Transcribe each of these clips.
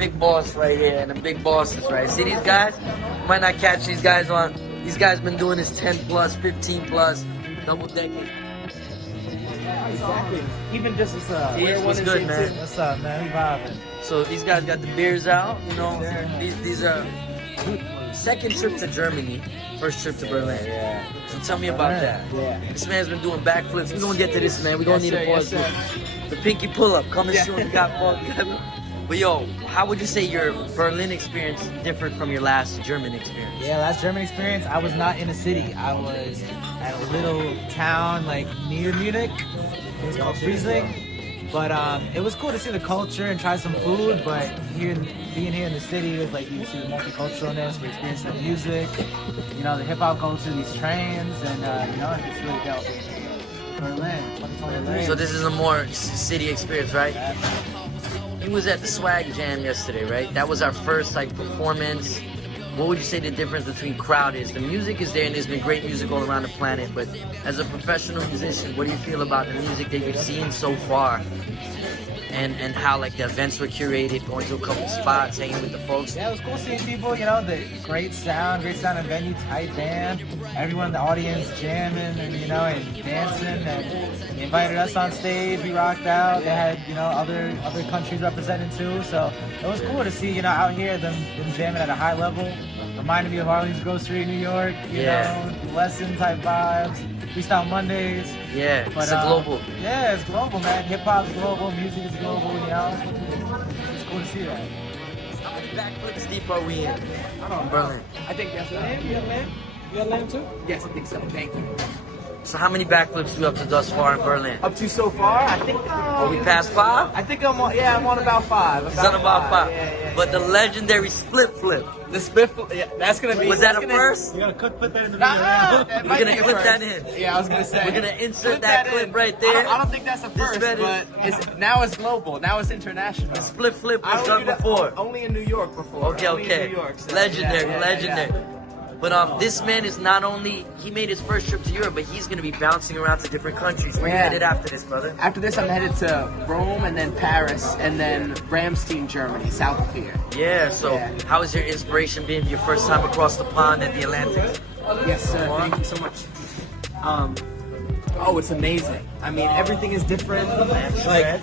big boss right here and the big bosses, right? See these guys? You might not catch these guys on. These guys been doing this 10 plus, 15 plus, double decade. Exactly. Even just as What's good, man? What's up, man? We vibing. So these guys got the beers out, you know. These are second trip to Germany, first trip to Berlin. Yeah. So tell me about that. Yeah. This man's been doing backflips. We're gonna get to this, man. We're gonna need a pause. The pinky pull-up coming soon. We got pause. But yo, how would you say your Berlin experience differed from your last German experience? Yeah, last German experience, I was not in a city. I was at a little town like near Munich. It was called Friesling. But it was cool to see the culture and try some food. But being here in the city, it was like you see the multiculturalness, we experienced the music, you know, the hip hop culture, these trains, and you know, it's really dope. Berlin, 2023. So this is a more city experience, right? He was at the Swag Jam yesterday, right? That was our first like performance. What would you say the difference between crowd is? The music is there and there's been great music all around the planet, but as a professional musician, what do you feel about the music that you've seen so far? And how like the events were curated, going to a couple spots, hanging with the folks? Yeah, it was cool seeing people, you know, the great sound and venue, tight band, everyone in the audience jamming and, you know, and dancing, and they invited us on stage, we rocked out, they had, you know, other countries represented too, so it was cool to see, you know, out here, them jamming at a high level. Reminded me of Harley's Grocery in New York, you know, lesson type vibes, Freestyle Mondays. Yeah, But, it's a global. Yeah, it's global, man. Hip hop's global, music is global, you know. It's cool to see that. How many backflips deep are we in? I don't know. Berlin. I think that's land. You got land? You got land too? Yes, I think so. Thank you. So how many backflips do you up to thus far in Berlin? Up to so far, I think. Are we past 5? I think I'm on. Yeah, I'm on about 5. It's on about 5. Yeah, But the legendary split flip. the split. Yeah, that's gonna be. Was that a first? You're gonna put that in the video. We're gonna clip that in. Yeah, I was gonna say. We're gonna insert that clip in. right there. I don't think that's a first, but now it's global. Now it's international. The split flip I was only done do that before. Only in New York before. Okay, Only okay. In New York, so Legendary, yeah. legendary. But this man is not only, he made his first trip to Europe, but he's going to be bouncing around to different countries. Where you headed after this, brother? After this, I'm headed to Rome and then Paris and then Ramstein, Germany, south of here. Yeah, so how has your inspiration been your first time across the pond at the Atlantic? Yes, sir. Thank you so much. Oh, it's amazing. I mean, everything is different. Like,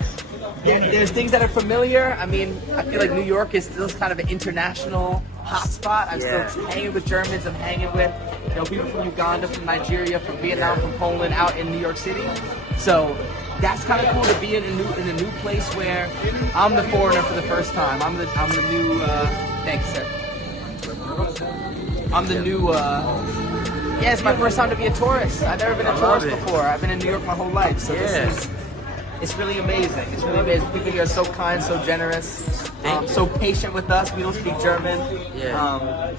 there's things that are familiar. I mean, I feel like New York is still kind of an international hotspot. I'm still hanging with Germans. I'm hanging with, you know, people from Uganda, from Nigeria, from Vietnam, from Poland, out in New York City. So that's kind of cool to be in a new place where I'm the foreigner for the first time. I'm the new. Thanks, sir. I'm the new. Yeah, it's my first time to be a tourist. I've never been a tourist before. I've been in New York my whole life, so it's really amazing. It's really amazing. People here are so kind, so generous, so patient with us. We don't speak German,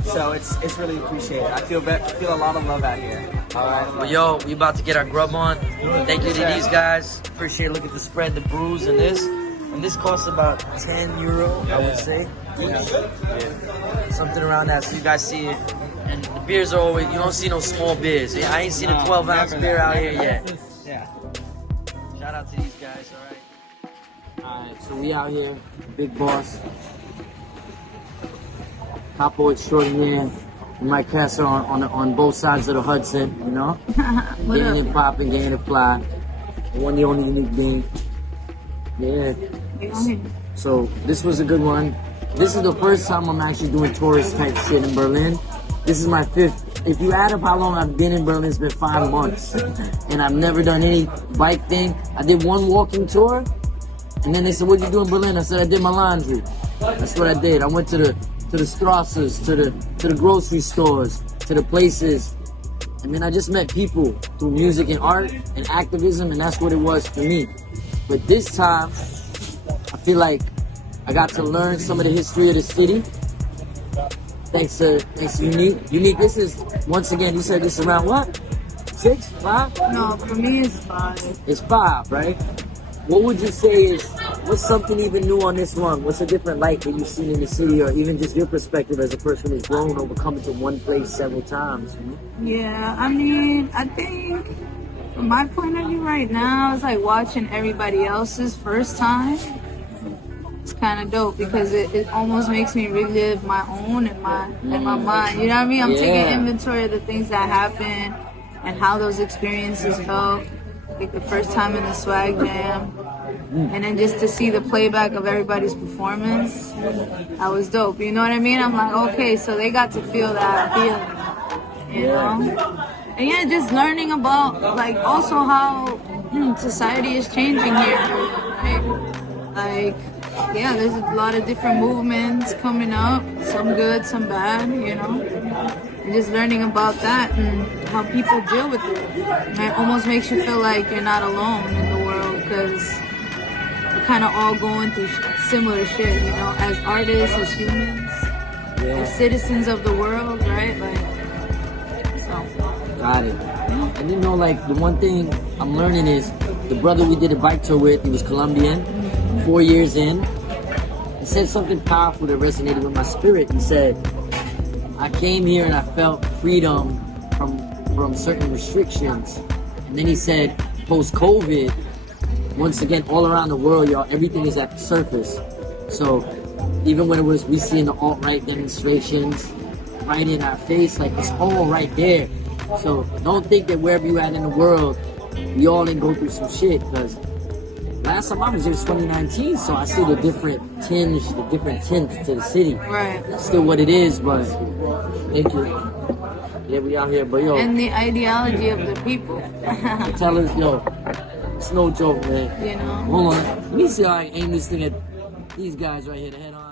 so it's really appreciated. I feel a lot of love out here. All right. Well, yo, we about to get our grub on. Thank you to these guys. Appreciate. Look at the spread, the brews, and this. And this costs about €10, I would say. Something around that, so you guys see it. And the beers are always, you don't see no small beers. I ain't seen a 12-ounce beer out here yet. Yeah. Shout out to these guys, alright, so we out here, big boss, capo extraordinaire, Mike Casser on both sides of the Hudson, you know? Getting it popping, getting it fly. One the only unique being. Yeah. So this was a good one. This is the first time I'm actually doing tourist type shit in Berlin. This is my 5th. If you add up how long I've been in Berlin, it's been 5 months. And I've never done any bike thing. I did one walking tour. And then they said, what'd you do in Berlin? I said, I did my laundry. That's what I did. I went to the Strasses, to the grocery stores, to the places. And then I just met people through music and art and activism, and that's what it was for me. But this time, I feel like I got to learn some of the history of the city. Thanks to Unique. Unique, this is, once again, you said this is around what? 6? 5? No, for me it's 5. It's 5, right? What would you say is, what's something even new on this one? What's a different light that you've seen in the city, or even just your perspective as a person who's grown over coming to one place several times? Yeah, I mean, I think from my point of view right now, it's like watching everybody else's first time. it's kind of dope because it almost makes me relive my own in my mind. You know what I mean? I'm taking inventory of the things that happened and how those experiences felt. Like the first time in the swag jam, and then just to see the playback of everybody's performance, that was dope. You know what I mean? I'm like, okay, so they got to feel that feeling, you know? And yeah, just learning about like also how society is changing here. Right? Like, yeah, there's a lot of different movements coming up, some good, some bad, you know? And just learning about that and how people deal with it. It almost makes you feel like you're not alone in the world because we're kind of all going through similar shit, you know, as artists, as humans, as citizens of the world, right? Like, so. Got it. And you know, like, the one thing I'm learning is the brother we did a bike tour with, he was Colombian, 4 years in. He said something powerful that resonated with my spirit. He said, I came here and I felt freedom from certain restrictions. And then he said, post-COVID, once again, all around the world, y'all, everything is at the surface. So even when we seeing the alt-right demonstrations right in our face, like it's all right there. So don't think that wherever you at in the world, we all didn't go through some shit, because last time I was here was 2019, so I see the different tinge, the different tints to the city. Right. It's still what it is, but thank you. Yeah, we out here, but yo. And the ideology of the people. Tell us, yo, it's no joke, man. You know? Hold on. Let me see how I aim this thing at these guys right here, the head on.